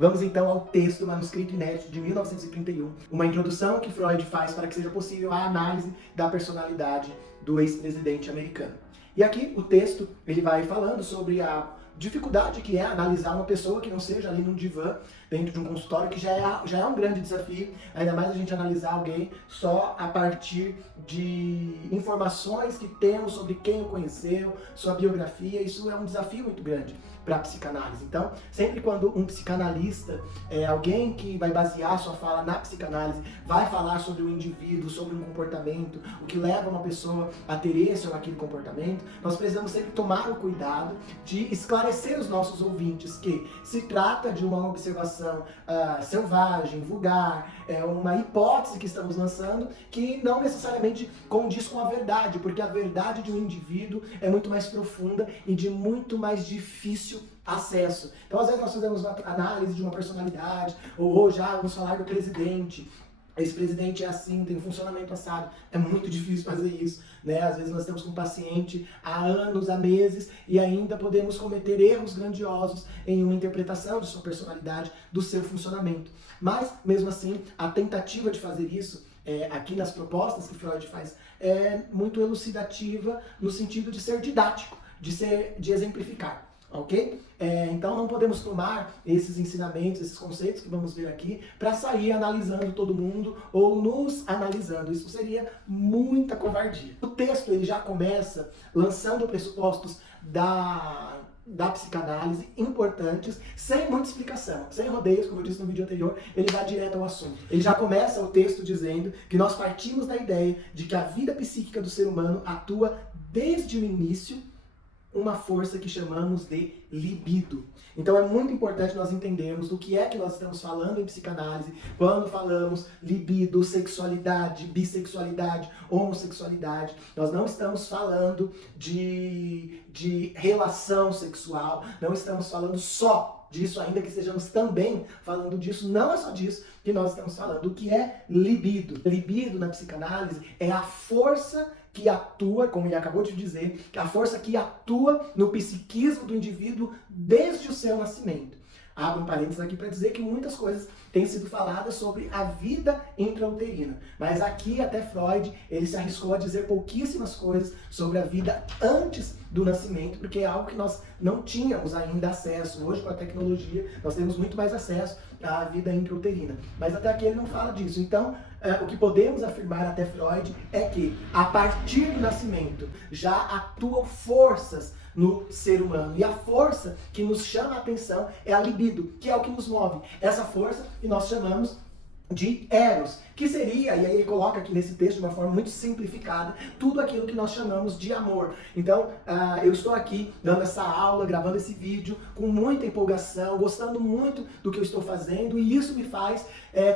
Vamos então ao texto manuscrito inédito de 1931, uma introdução que Freud faz para que seja possível a análise da personalidade do ex-presidente americano. E aqui o texto ele vai falando sobre a dificuldade que é analisar uma pessoa que não seja ali num divã, dentro de um consultório, que já é um grande desafio, ainda mais a gente analisar alguém só a partir de informações que temos sobre quem o conheceu, sua biografia. Isso é um desafio muito grande para a psicanálise. Então, sempre quando um psicanalista, alguém que vai basear sua fala na psicanálise, vai falar sobre o indivíduo, sobre um comportamento, o que leva uma pessoa a ter esse ou aquele comportamento, nós precisamos sempre tomar o cuidado de esclarecer os nossos ouvintes que se trata de uma observação selvagem, vulgar, uma hipótese que estamos lançando que não necessariamente condiz com a verdade, porque a verdade de um indivíduo é muito mais profunda e de muito mais difícil acesso. Então, às vezes nós fazemos uma análise de uma personalidade, ou já vamos falar do presidente. Esse presidente é assim, tem um funcionamento assado. É muito difícil fazer isso, né? Às vezes nós estamos com um paciente há anos, há meses, e ainda podemos cometer erros grandiosos em uma interpretação de sua personalidade, do seu funcionamento. Mas, mesmo assim, a tentativa de fazer isso, aqui nas propostas que Freud faz, é muito elucidativa no sentido de ser didático, de exemplificar. Ok? Então não podemos tomar esses ensinamentos, esses conceitos que vamos ver aqui, para sair analisando todo mundo ou nos analisando. Isso seria muita covardia. O texto ele já começa lançando pressupostos da psicanálise importantes, sem muita explicação, sem rodeios, como eu disse no vídeo anterior, ele vai direto ao assunto. Ele já começa o texto dizendo que nós partimos da ideia de que a vida psíquica do ser humano atua desde o início uma força que chamamos de libido. Então é muito importante nós entendermos do que é que nós estamos falando em psicanálise quando falamos libido, sexualidade, bissexualidade, homossexualidade. Nós não estamos falando de relação sexual, não estamos falando só disso, ainda que estejamos também falando disso. Não é só disso que nós estamos falando. O que é libido? Libido na psicanálise é a força que atua, como ele acabou de dizer, a força que atua no psiquismo do indivíduo desde o seu nascimento. Abro um parênteses aqui para dizer que muitas coisas têm sido faladas sobre a vida intrauterina. Mas aqui até Freud, ele se arriscou a dizer pouquíssimas coisas sobre a vida antes do nascimento, porque é algo que nós não tínhamos ainda acesso. Hoje, com a tecnologia, nós temos muito mais acesso à vida intrauterina. Mas até aqui ele não fala disso. Então, o que podemos afirmar até Freud é que, a partir do nascimento, já atuam forças no ser humano. E a força que nos chama a atenção é a libido, que é o que nos move. Essa força que nós chamamos de Eros, que seria, e aí ele coloca aqui nesse texto de uma forma muito simplificada, tudo aquilo que nós chamamos de amor. Então, eu estou aqui dando essa aula, gravando esse vídeo com muita empolgação, gostando muito do que eu estou fazendo, e isso me faz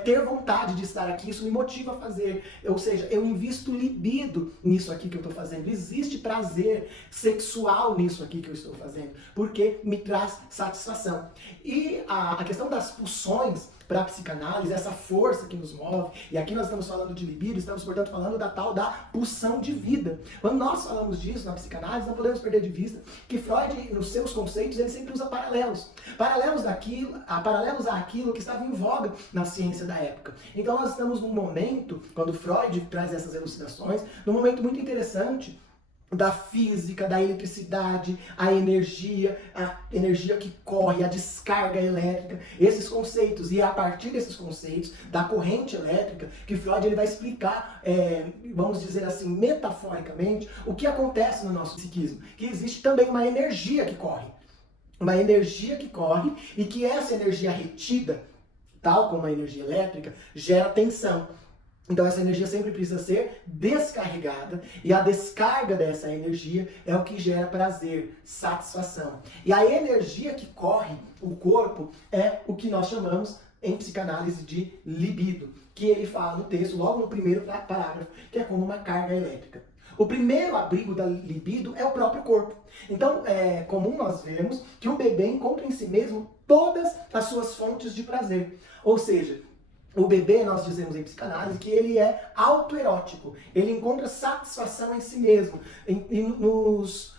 ter vontade de estar aqui, isso me motiva a fazer. Ou seja, eu invisto libido nisso aqui que eu estou fazendo. Existe prazer sexual nisso aqui que eu estou fazendo, porque me traz satisfação. E a questão das pulsões para a psicanálise, essa força que nos move, e aqui nós estamos falando de libido, estamos, portanto, falando da tal da pulsão de vida. Quando nós falamos disso na psicanálise, não podemos perder de vista que Freud, nos seus conceitos, ele sempre usa paralelos. Paralelos àquilo que estava em voga na ciência da época. Então nós estamos num momento, quando Freud traz essas elucidações, num momento muito interessante da física, da eletricidade, a energia que corre, a descarga elétrica, esses conceitos. E é a partir desses conceitos, da corrente elétrica, que Freud ele vai explicar, vamos dizer assim, metaforicamente, o que acontece no nosso psiquismo. Que existe também uma energia que corre. Uma energia que corre e que essa energia retida, tal como a energia elétrica, gera tensão. Então essa energia sempre precisa ser descarregada, e a descarga dessa energia é o que gera prazer, satisfação. E a energia que corre o corpo é o que nós chamamos em psicanálise de libido, que ele fala no texto, logo no primeiro parágrafo, que é como uma carga elétrica. O primeiro abrigo da libido é o próprio corpo. Então é comum nós vermos que o bebê encontra em si mesmo todas as suas fontes de prazer. Ou seja, o bebê, nós dizemos em psicanálise, que ele é autoerótico. Ele encontra satisfação em si mesmo.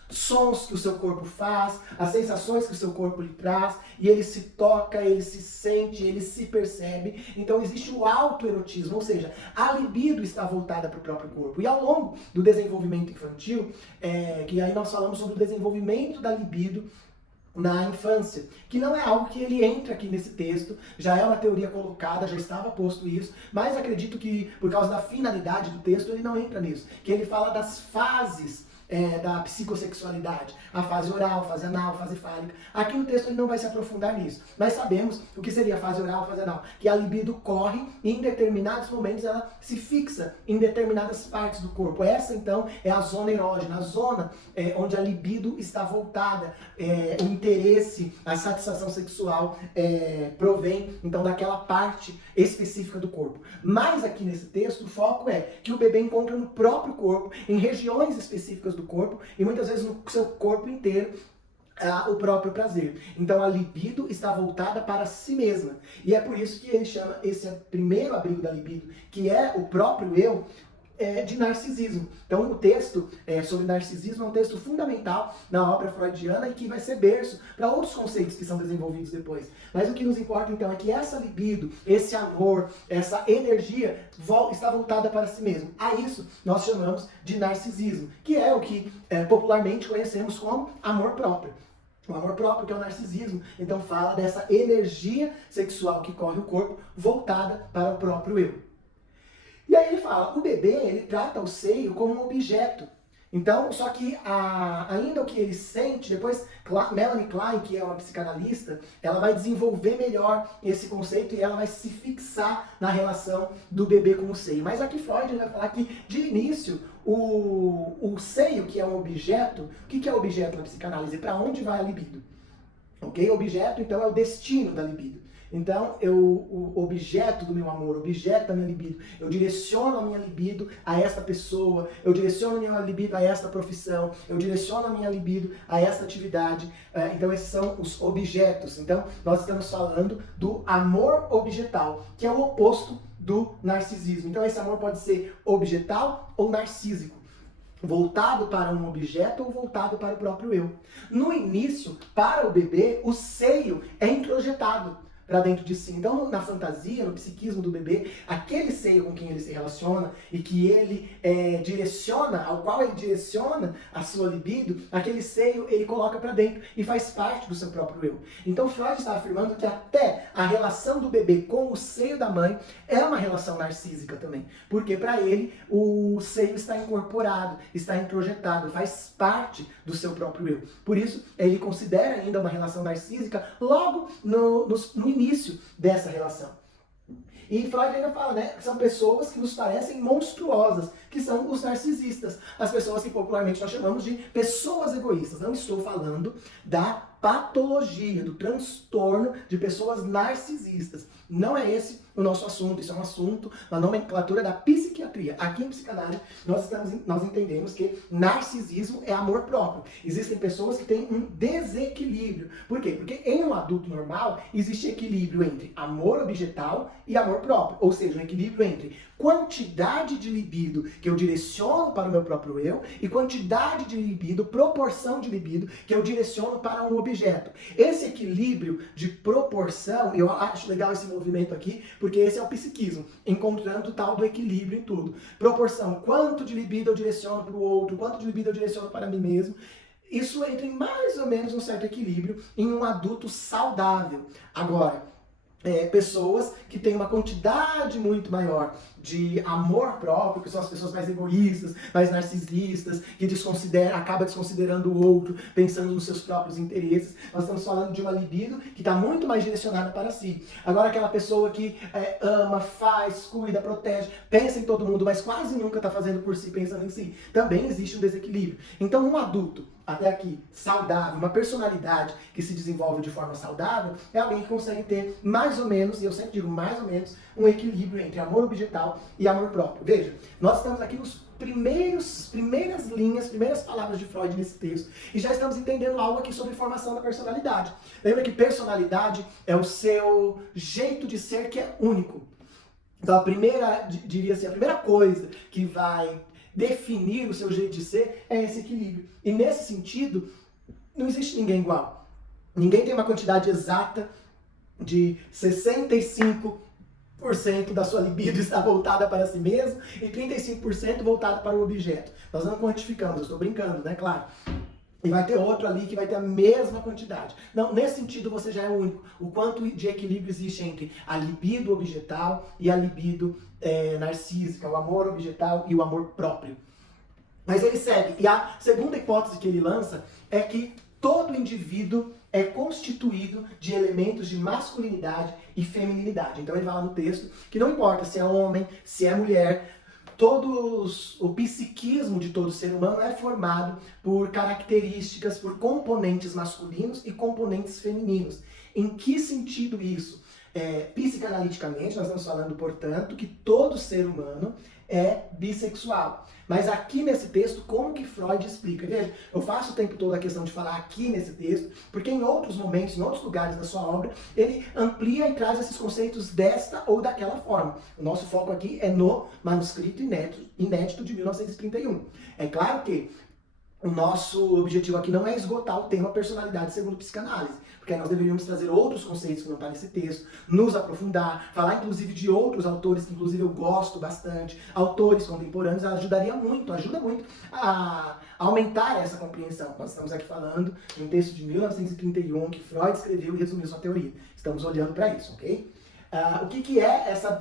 sons que o seu corpo faz, as sensações que o seu corpo lhe traz, e ele se toca, ele se sente, ele se percebe. Então existe o autoerotismo, ou seja, a libido está voltada para o próprio corpo. E ao longo do desenvolvimento infantil, que aí nós falamos sobre o desenvolvimento da libido na infância, que não é algo que ele entra aqui nesse texto, já é uma teoria colocada, já estava posto isso, mas acredito que por causa da finalidade do texto ele não entra nisso, que ele fala das fases da psicossexualidade, a fase oral, a fase anal, a fase fálica. Aqui no texto ele não vai se aprofundar nisso, mas sabemos o que seria a fase oral, a fase anal, que a libido corre e em determinados momentos ela se fixa em determinadas partes do corpo. Essa então é a zona erógena, a zona onde a libido está voltada, o interesse, a satisfação sexual provém então daquela parte específica do corpo. Mas aqui nesse texto o foco é que o bebê encontra no próprio corpo, em regiões específicas do corpo e muitas vezes no seu corpo inteiro, o próprio prazer. Então a libido está voltada para si mesma. E é por isso que ele chama esse primeiro abrigo da libido, que é o próprio eu, de narcisismo. Então o texto sobre narcisismo é um texto fundamental na obra freudiana e que vai ser berço para outros conceitos que são desenvolvidos depois. Mas o que nos importa então é que essa libido, esse amor, essa energia está voltada para si mesmo. A isso nós chamamos de narcisismo, que é o que popularmente conhecemos como amor próprio. O amor próprio, que é o narcisismo, então fala dessa energia sexual que corre o corpo voltada para o próprio eu. E aí ele fala, o bebê, ele trata o seio como um objeto. Então, só que ainda o que ele sente, depois Melanie Klein, que é uma psicanalista, ela vai desenvolver melhor esse conceito e ela vai se fixar na relação do bebê com o seio. Mas aqui Freud vai falar que, de início, o seio, que é um objeto, o que é objeto na psicanálise? Para onde vai a libido? Ok? Objeto, então, é o destino da libido. Então, o objeto do meu amor, o objeto da minha libido, eu direciono a minha libido a esta pessoa, eu direciono a minha libido a esta profissão, eu direciono a minha libido a esta atividade. Então, esses são os objetos. Então, nós estamos falando do amor objetal, que é o oposto do narcisismo. Então, esse amor pode ser objetal ou narcísico, voltado para um objeto ou voltado para o próprio eu. No início, para o bebê, o seio é introjetado para dentro de si. Então, na fantasia, no psiquismo do bebê, aquele seio com quem ele se relaciona e que ele ao qual ele direciona a sua libido, aquele seio ele coloca para dentro e faz parte do seu próprio eu. Então, Freud está afirmando que até a relação do bebê com o seio da mãe é uma relação narcísica também, porque para ele o seio está incorporado, está introjetado, faz parte do seu próprio eu. Por isso, ele considera ainda uma relação narcísica logo no início dessa relação. E Freud ainda fala, que são pessoas que nos parecem monstruosas, que são os narcisistas, as pessoas que popularmente nós chamamos de pessoas egoístas. Não estou falando da patologia, do transtorno de pessoas narcisistas. Não é esse o nosso assunto, isso é um assunto na nomenclatura da psiquiatria. Aqui em psicanálise, nós entendemos que narcisismo é amor próprio. Existem pessoas que têm um desequilíbrio. Por quê? Porque em um adulto normal, existe equilíbrio entre amor objetal e amor próprio. Ou seja, um equilíbrio entre quantidade de libido que eu direciono para o meu próprio eu e quantidade de libido, proporção de libido que eu direciono para um objeto. Esse equilíbrio de proporção, eu acho legal esse movimento aqui, porque esse é o psiquismo, encontrando o tal do equilíbrio em tudo. Proporção, quanto de libido eu direciono para o outro, quanto de libido eu direciono para mim mesmo. Isso entra em mais ou menos um certo equilíbrio em um adulto saudável. Agora, pessoas que têm uma quantidade muito maior de amor próprio, que são as pessoas mais egoístas, mais narcisistas, que acaba desconsiderando o outro, pensando nos seus próprios interesses. Nós estamos falando de uma libido que está muito mais direcionada para si. Agora, aquela pessoa que ama, faz, cuida, protege, pensa em todo mundo, mas quase nunca está fazendo por si, pensando em si. Também existe um desequilíbrio. Então, um adulto, até aqui, saudável, uma personalidade que se desenvolve de forma saudável, é alguém que consegue ter mais ou menos, e eu sempre digo mais ou menos, um equilíbrio entre amor objetal e amor próprio. Veja, nós estamos aqui nos primeiras linhas, primeiras palavras de Freud nesse texto, e já estamos entendendo algo aqui sobre formação da personalidade. Lembra que personalidade é o seu jeito de ser que é único. Então, diria assim, a primeira coisa que vai definir o seu jeito de ser, é esse equilíbrio. E nesse sentido, não existe ninguém igual. Ninguém tem uma quantidade exata de 65% da sua libido está voltada para si mesmo e 35% voltada para o objeto. Nós não quantificamos, eu estou brincando, né? Claro. E vai ter outro ali que vai ter a mesma quantidade. Não, nesse sentido você já é único. O quanto de equilíbrio existe entre a libido objetal e a libido narcísica, o amor objetal e o amor próprio. Mas ele segue. E a segunda hipótese que ele lança é que todo indivíduo é constituído de elementos de masculinidade e feminilidade. Então ele fala no texto que não importa se é homem, se é mulher, o psiquismo de todo ser humano é formado por características, por componentes masculinos e componentes femininos. Em que sentido isso? Psicanaliticamente, nós estamos falando, portanto, que todo ser humano é bissexual. Mas aqui nesse texto, como que Freud explica? Veja, eu faço o tempo todo a questão de falar aqui nesse texto, porque em outros momentos, em outros lugares da sua obra, ele amplia e traz esses conceitos desta ou daquela forma. O nosso foco aqui é no manuscrito inédito de 1931. É claro que o nosso objetivo aqui não é esgotar o tema personalidade segundo psicanálise, porque nós deveríamos trazer outros conceitos que não estão nesse texto, nos aprofundar, falar inclusive de outros autores que inclusive eu gosto bastante, autores contemporâneos, ajuda muito a aumentar essa compreensão. Nós estamos aqui falando de um texto de 1931 que Freud escreveu e resumiu sua teoria. Estamos olhando para isso, ok? O que é essa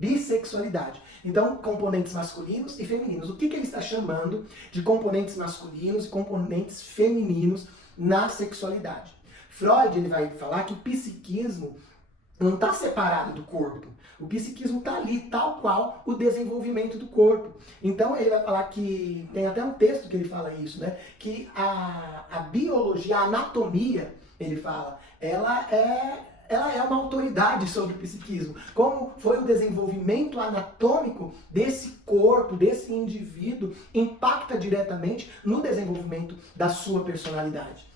bissexualidade? Então, componentes masculinos e femininos. O que ele está chamando de componentes masculinos e componentes femininos na sexualidade? Freud ele vai falar que o psiquismo não está separado do corpo. O psiquismo está ali, tal qual o desenvolvimento do corpo. Então ele vai falar que, tem até um texto que ele fala isso, né? Que a biologia, a anatomia, ele fala, ela é uma autoridade sobre o psiquismo. Como foi o desenvolvimento anatômico desse corpo, desse indivíduo, impacta diretamente no desenvolvimento da sua personalidade.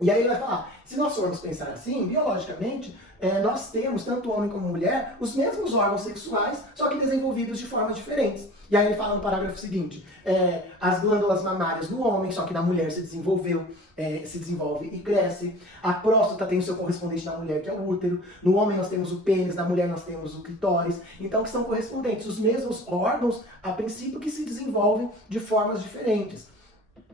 E aí ele vai falar, se nós formos pensar assim, biologicamente, nós temos, tanto homem como mulher, os mesmos órgãos sexuais, só que desenvolvidos de formas diferentes. E aí ele fala no parágrafo seguinte, as glândulas mamárias no homem, só que na mulher se desenvolve e cresce. A próstata tem o seu correspondente na mulher, que é o útero. No homem nós temos o pênis, na mulher nós temos o clitóris. Então, que são correspondentes. Os mesmos órgãos, a princípio, que se desenvolvem de formas diferentes.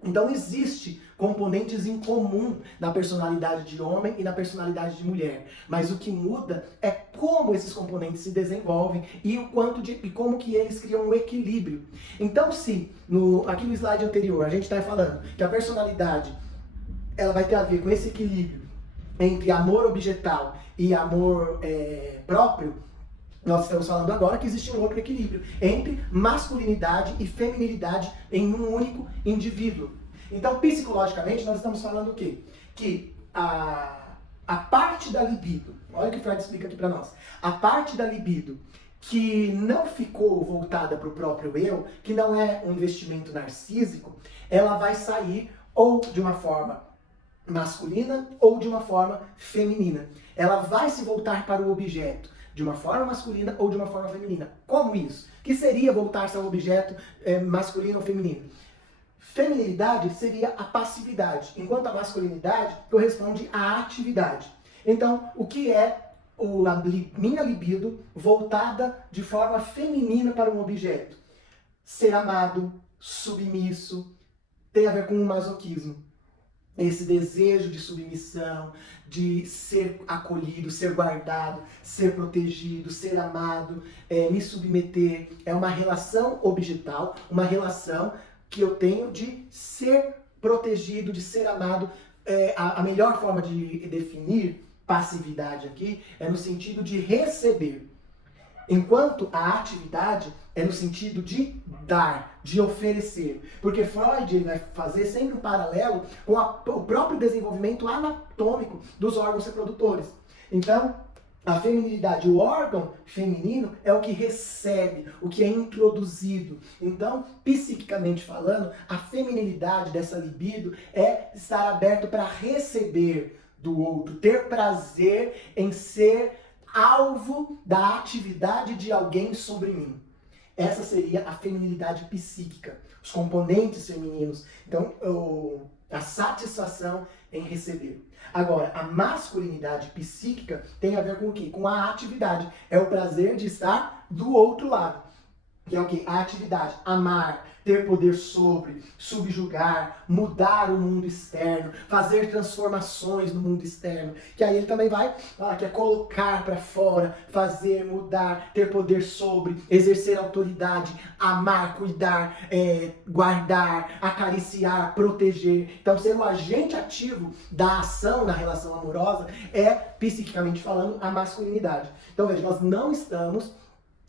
Então, existe componentes em comum na personalidade de homem e na personalidade de mulher. Mas o que muda é como esses componentes se desenvolvem e e como que eles criam um equilíbrio. Então, se aqui no slide anterior a gente está falando que a personalidade ela vai ter a ver com esse equilíbrio entre amor objetal e amor próprio, nós estamos falando agora que existe um outro equilíbrio entre masculinidade e feminilidade em um único indivíduo. Então, psicologicamente, nós estamos falando o quê? Que a parte da libido, olha o que Freud explica aqui para nós, a parte da libido que não ficou voltada para o próprio eu, que não é um investimento narcísico, ela vai sair ou de uma forma masculina ou de uma forma feminina. Ela vai se voltar para o objeto de uma forma masculina ou de uma forma feminina. Como isso? Que seria voltar-se ao objeto masculino ou feminino? Feminilidade seria a passividade, enquanto a masculinidade corresponde à atividade. Então, o que é minha libido voltada de forma feminina para um objeto? Ser amado, submisso, tem a ver com o masoquismo. Esse desejo de submissão, de ser acolhido, ser guardado, ser protegido, ser amado, me submeter. É uma relação objetal, uma relação que eu tenho de ser protegido, de ser amado. A melhor forma de definir passividade aqui é no sentido de receber. Enquanto a atividade é no sentido de dar, de oferecer. Porque Freud ele vai fazer sempre um paralelo com o próprio desenvolvimento anatômico dos órgãos reprodutores. Então, a feminilidade, o órgão feminino é o que recebe, o que é introduzido. Então, psiquicamente falando, a feminilidade dessa libido é estar aberto para receber do outro, ter prazer em ser alvo da atividade de alguém sobre mim. Essa seria a feminilidade psíquica, os componentes femininos. Então, a satisfação em receber. Agora, a masculinidade psíquica tem a ver com o quê? Com a atividade. É o prazer de estar do outro lado. Que é o quê? A atividade. Amar, ter poder sobre, subjugar, mudar o mundo externo, fazer transformações no mundo externo. Que aí ele também vai falar que é colocar para fora, fazer, mudar, ter poder sobre, exercer autoridade, amar, cuidar, guardar, acariciar, proteger. Então, ser o agente ativo da ação na relação amorosa é, psiquicamente falando, a masculinidade. Então, veja, nós não estamos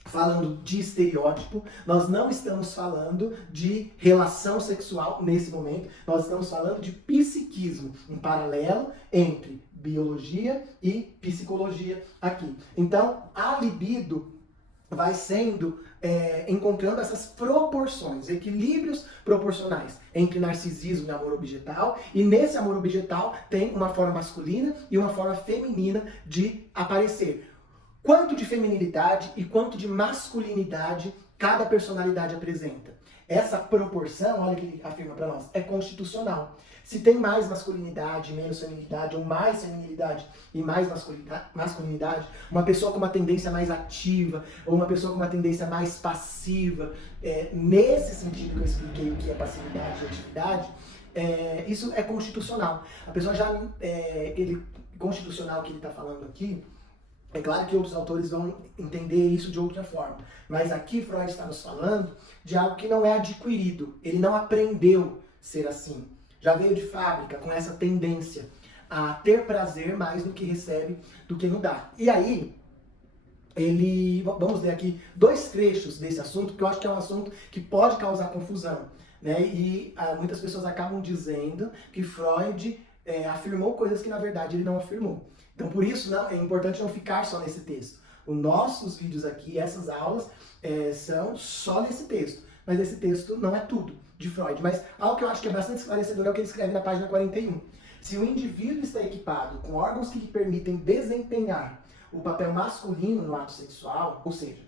falando de estereótipo, nós não estamos falando de relação sexual nesse momento, nós estamos falando de psiquismo, um paralelo entre biologia e psicologia aqui. Então, a libido vai sendo, encontrando essas proporções, equilíbrios proporcionais entre narcisismo e amor objetal, e nesse amor objetal tem uma forma masculina e uma forma feminina de aparecer. Quanto de feminilidade e quanto de masculinidade cada personalidade apresenta. Essa proporção, olha o que ele afirma para nós, é constitucional. Se tem mais masculinidade, menos feminilidade, ou mais feminilidade e mais masculinidade, uma pessoa com uma tendência mais ativa, ou uma pessoa com uma tendência mais passiva, nesse sentido que eu expliquei o que é passividade e atividade, isso é constitucional. A pessoa já, constitucional que ele está falando aqui, é claro que outros autores vão entender isso de outra forma, mas aqui Freud está nos falando de algo que não é adquirido, ele não aprendeu ser assim. Já veio de fábrica com essa tendência a ter prazer mais no que recebe do que no dá. E aí, vamos ler aqui 2 trechos desse assunto, porque eu acho que é um assunto que pode causar confusão, né? E muitas pessoas acabam dizendo que Freud afirmou coisas que na verdade ele não afirmou. Então, por isso, é importante não ficar só nesse texto. Os nossos vídeos aqui, essas aulas, são só nesse texto. Mas esse texto não é tudo de Freud. Mas algo que eu acho que é bastante esclarecedor é o que ele escreve na página 41. Se o indivíduo está equipado com órgãos que lhe permitem desempenhar o papel masculino no ato sexual, ou seja,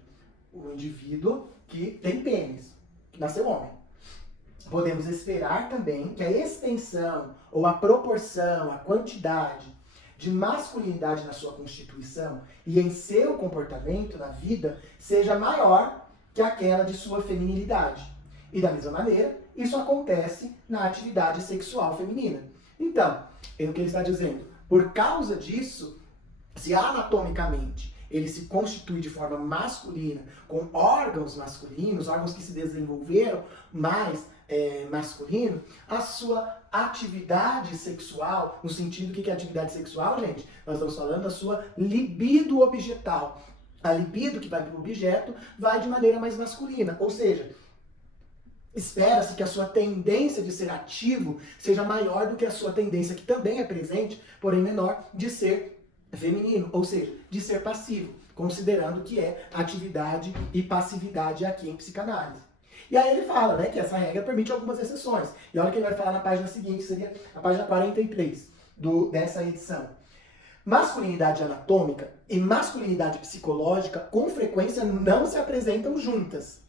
o indivíduo que tem pênis, que nasceu homem, podemos esperar também que a extensão ou a proporção, a quantidade de masculinidade na sua constituição e em seu comportamento na vida seja maior que aquela de sua feminilidade. E da mesma maneira, isso acontece na atividade sexual feminina. Então, é o que ele está dizendo. Por causa disso, se anatomicamente ele se constitui de forma masculina, com órgãos masculinos, órgãos que se desenvolveram mais masculino, a sua atividade sexual, no sentido que é atividade sexual, gente, nós estamos falando da sua libido objetal. A libido que vai para o objeto vai de maneira mais masculina, ou seja, espera-se que a sua tendência de ser ativo seja maior do que a sua tendência, que também é presente, porém menor, de ser feminino, ou seja, de ser passivo, considerando que é atividade e passividade aqui em psicanálise. E aí ele fala, né, que essa regra permite algumas exceções. E olha o que ele vai falar na página seguinte, que seria a página 43 dessa edição. Masculinidade anatômica e masculinidade psicológica com frequência não se apresentam juntas.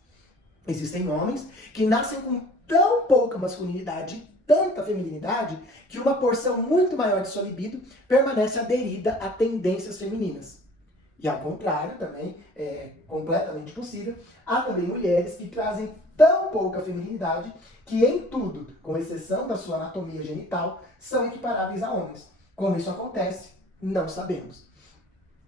Existem homens que nascem com tão pouca masculinidade e tanta feminilidade que uma porção muito maior de sua libido permanece aderida a tendências femininas. E ao contrário, também é completamente possível, há também mulheres que trazem tão pouca feminilidade que em tudo, com exceção da sua anatomia genital, são equiparáveis a homens. Como isso acontece, não sabemos.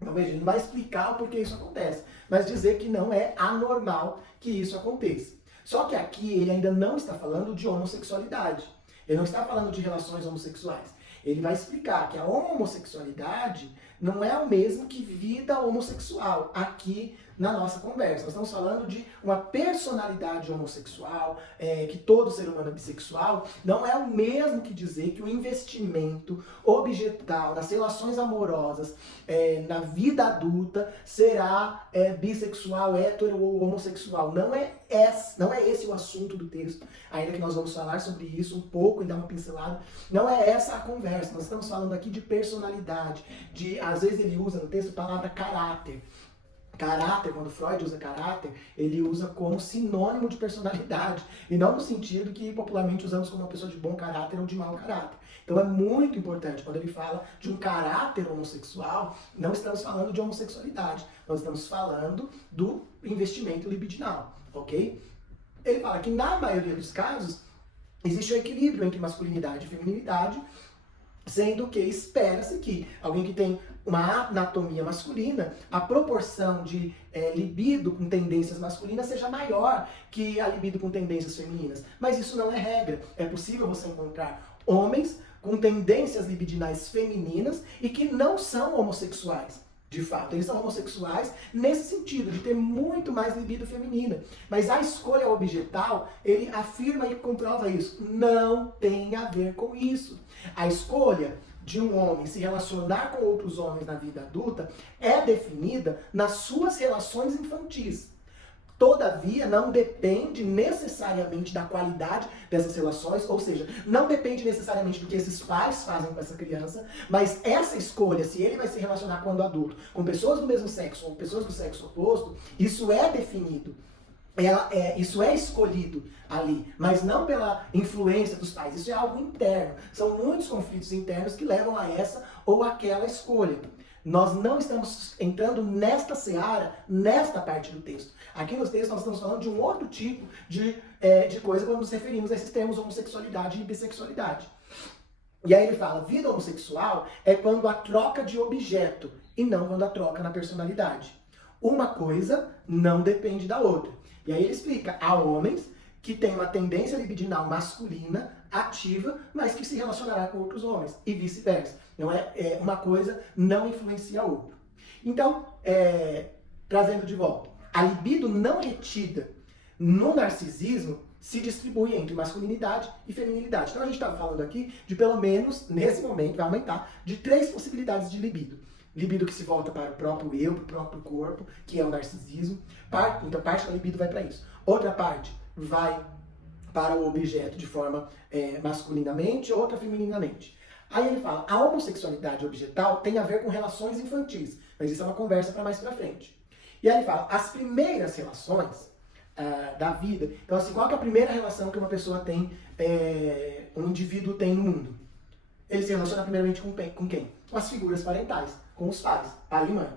Então veja, ele não vai explicar o porquê isso acontece, mas dizer que não é anormal que isso aconteça. Só que aqui ele ainda não está falando de homossexualidade. Ele não está falando de relações homossexuais. Ele vai explicar que a homossexualidade não é o mesmo que vida homossexual aqui na nossa conversa. Nós estamos falando de uma personalidade homossexual, que todo ser humano é bissexual, não é o mesmo que dizer que o investimento objetal nas relações amorosas, na vida adulta, será bissexual, hétero ou homossexual. Não é esse o assunto do texto, ainda que nós vamos falar sobre isso um pouco e dar uma pincelada. Não é essa a conversa, nós estamos falando aqui de personalidade, às vezes ele usa no texto a palavra caráter. Caráter, quando Freud usa caráter, ele usa como sinônimo de personalidade, e não no sentido que popularmente usamos como uma pessoa de bom caráter ou de mau caráter. Então é muito importante, quando ele fala de um caráter homossexual, não estamos falando de homossexualidade, nós estamos falando do investimento libidinal, ok? Ele fala que na maioria dos casos, existe um equilíbrio entre masculinidade e feminilidade, sendo que espera-se que alguém que tem uma anatomia masculina, a proporção de libido com tendências masculinas seja maior que a libido com tendências femininas. Mas isso não é regra. É possível você encontrar homens com tendências libidinais femininas e que não são homossexuais. De fato, eles são homossexuais nesse sentido, de ter muito mais libido feminina. Mas a escolha objetal, ele afirma e comprova isso. Não tem a ver com isso. A escolha de um homem se relacionar com outros homens na vida adulta é definida nas suas relações infantis. Todavia, não depende necessariamente da qualidade dessas relações, ou seja, não depende necessariamente do que esses pais fazem com essa criança, mas essa escolha, se ele vai se relacionar quando adulto com pessoas do mesmo sexo ou pessoas do sexo oposto, isso é definido. Isso é escolhido ali, mas não pela influência dos pais. Isso é algo interno. São muitos conflitos internos que levam a essa ou aquela escolha. Nós não estamos entrando nesta seara, nesta parte do texto. Aqui nos textos nós estamos falando de um outro tipo de coisa quando nos referimos a esses termos homossexualidade e bissexualidade. E aí ele fala, vida homossexual é quando a troca de objeto e não quando a troca na personalidade. Uma coisa não depende da outra. E aí ele explica, há homens que têm uma tendência libidinal masculina ativa, mas que se relacionará com outros homens, e vice-versa. Não uma coisa não influencia a outra. Então, trazendo de volta, a libido não retida no narcisismo se distribui entre masculinidade e feminilidade. Então a gente está falando aqui de pelo menos, nesse momento, vai aumentar, de 3 possibilidades de libido. Libido que se volta para o próprio eu, para o próprio corpo, que é o narcisismo. Então parte da libido vai para isso. Outra parte vai para o objeto de forma masculinamente, outra femininamente. Aí ele fala, a homossexualidade objetal tem a ver com relações infantis, mas isso é uma conversa para mais para frente. E aí ele fala, as primeiras relações da vida, então assim, qual que é a primeira relação que uma pessoa tem, um indivíduo tem no mundo? Ele se relaciona primeiramente com quem? Com as figuras parentais, com os pais, pai e mãe.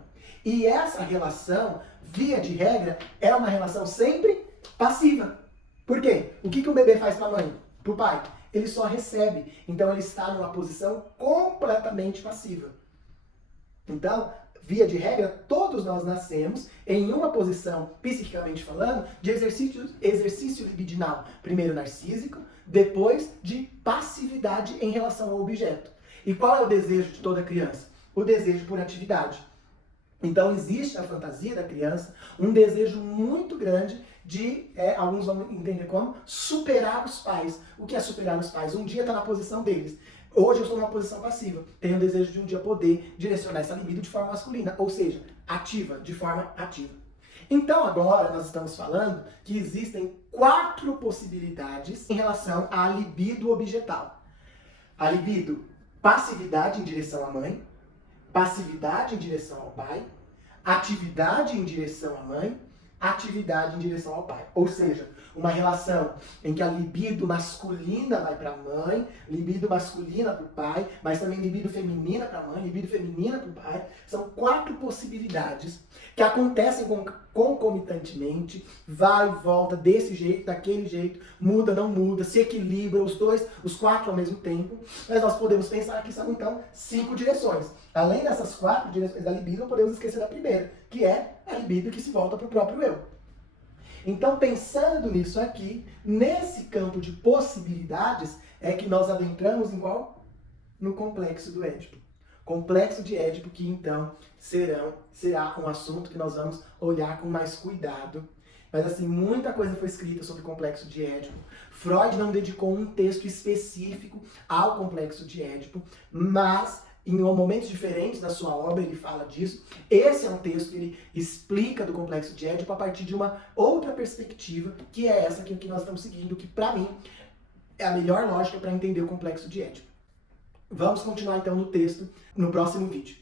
E essa relação, via de regra, é uma relação sempre passiva. Por quê? O que o bebê faz para a mãe? Para o pai? Ele só recebe. Então ele está numa posição completamente passiva. Então, via de regra, todos nós nascemos em uma posição, psiquicamente falando, de exercício libidinal. Primeiro narcísico, depois de passividade em relação ao objeto. E qual é o desejo de toda criança? O desejo por atividade. Então existe na fantasia da criança um desejo muito grande de, alguns vão entender como, superar os pais. O que é superar os pais? Um dia está na posição deles. Hoje eu estou numa posição passiva. Tenho o desejo de um dia poder direcionar essa libido de forma masculina, ou seja, ativa, de forma ativa. Então agora nós estamos falando que existem 4 possibilidades em relação à libido objetal. A libido, passividade em direção à mãe, passividade em direção ao pai, atividade em direção à mãe, atividade em direção ao pai. Ou seja, uma relação em que a libido masculina vai para a mãe, libido masculina para o pai, mas também libido feminina para a mãe, libido feminina para o pai. São 4 possibilidades que acontecem concomitantemente, vai e volta desse jeito, daquele jeito, muda, não muda, se equilibra, os 4 ao mesmo tempo. Mas nós podemos pensar que são então 5 direções. Além dessas 4 direções da libido, não podemos esquecer da primeira, que é a libido que se volta para o próprio eu. Então, pensando nisso aqui, nesse campo de possibilidades, é que nós adentramos em qual? No complexo do Édipo. Complexo de Édipo, que então será um assunto que nós vamos olhar com mais cuidado. Mas assim, muita coisa foi escrita sobre o complexo de Édipo. Freud não dedicou um texto específico ao complexo de Édipo, mas em momentos diferentes da sua obra ele fala disso. Esse é um texto que ele explica do complexo de Édipo a partir de uma outra perspectiva, que é essa que nós estamos seguindo, que para mim é a melhor lógica para entender o complexo de Édipo. Vamos continuar então no texto no próximo vídeo.